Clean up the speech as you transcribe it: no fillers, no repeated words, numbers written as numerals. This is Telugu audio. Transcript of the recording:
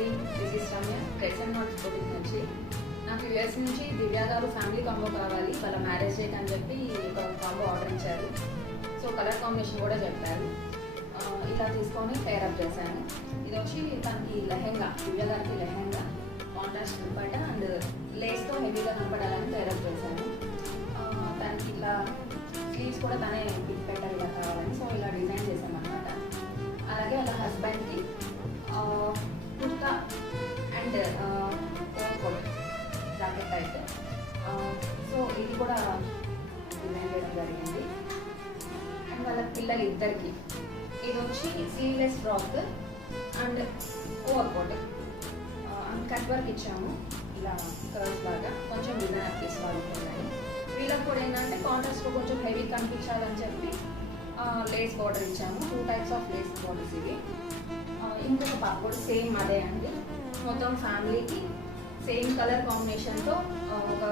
అండి, this is Ramya, dress and not boutique నుంచి. నాకు యూఎస్ నుంచి దివ్య గారు ఫ్యామిలీ కాంబో కావాలి, వాళ్ళ మ్యారేజ్ డేట్ అని చెప్పి ఒక కాంబో ఆర్డర్ ఇచ్చారు. సో కలర్ కాంబినేషన్ కూడా చెప్పారు. ఇలా తీసుకొని పేర్ అప్ చేశాను. ఇది వచ్చి తనకి లెహెంగా, దివ్య గారికి లెహెంగా కాంట్రాస్ట్ దుపట్టా అండ్ లేస్తో హెవీగా కనపడాలని పేర్ అప్ చేశాను. తనకి ఇట్లా స్లీవ్స్ కూడా తనే పిక్ పెట్టాలి ఇలా కావాలని, సో ఇలా డిజైన్ చేశాను అనమాట. అలాగే వాళ్ళ హస్బెండ్కి kurta and coat jacket type, so ఇది కూడా డిజైన్ చేయడం జరిగింది. అండ్ వాళ్ళ పిల్లలు ఇద్దరికి ఇది వచ్చి sleeveless frock and over coat cut work ఇచ్చాము, ఇలా కర్వ్స్ లాగా కొంచెం డిజైనర్ పీస్ వాళ్ళు ఉన్నాయి. వీళ్ళకి కూడా ఏంటంటే కాంట్రాస్ట్లో కొంచెం హెవీ కనిపించాలని చెప్పి లేస్ బార్డర్ ఇచ్చాము. 2 టైప్స్ ఆఫ్ లేస్ బార్డర్స్ ఇవి. ఇంకొక పాప కూడా సేమ్ అదే అండి, మొత్తం ఫ్యామిలీకి సేమ్ కలర్ కాంబినేషన్తో ఒక